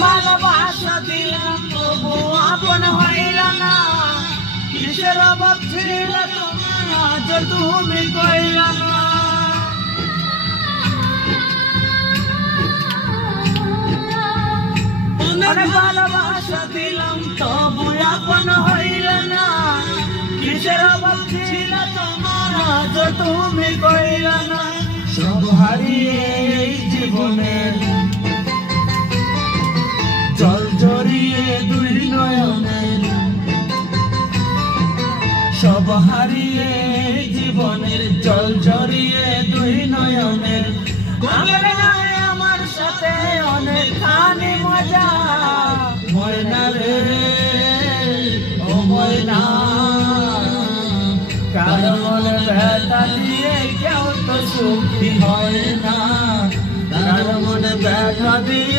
ভালোবাসা দিলাম তবু আপন হইল না, কিসের অভাব ছিল তোমার আজ তুমি কইল না। অনেক ভালোবাসা দিলাম তবু আপন হইল না, কিসের অভাব ছিল তোমার আজ তুমি কইল না। সব হারিয়ে এই জীবনের জল জড়িয়ে দুই নয়নের, সব হারিয়ে জীবনের জল জড়িয়ে দুই নয়নের। আমার সাথে অনেক খানি মজা, ময়না রে ও ময়না, কারো মনে ব্যথা দিয়ে কেউ তো সুখী হয় না, কারো মনে ব্যথা দিয়ে